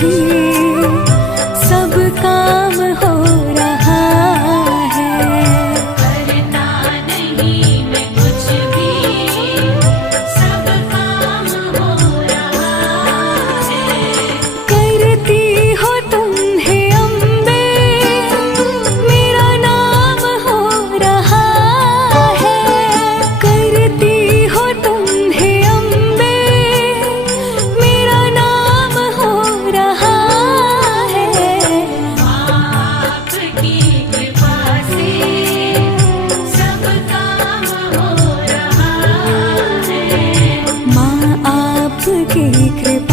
भी सब काम हो रहा है। करता नहीं मैं कुछ भी, सब काम हो रहा है। करती हो तुम हे अम्बे, मेरा नाम हो रहा है। करती हो तुम हे अम्बे, मेरा नाम हो रहा है। आपकी कृपा से सब काम हो रहा है। माँ आपकी कृपा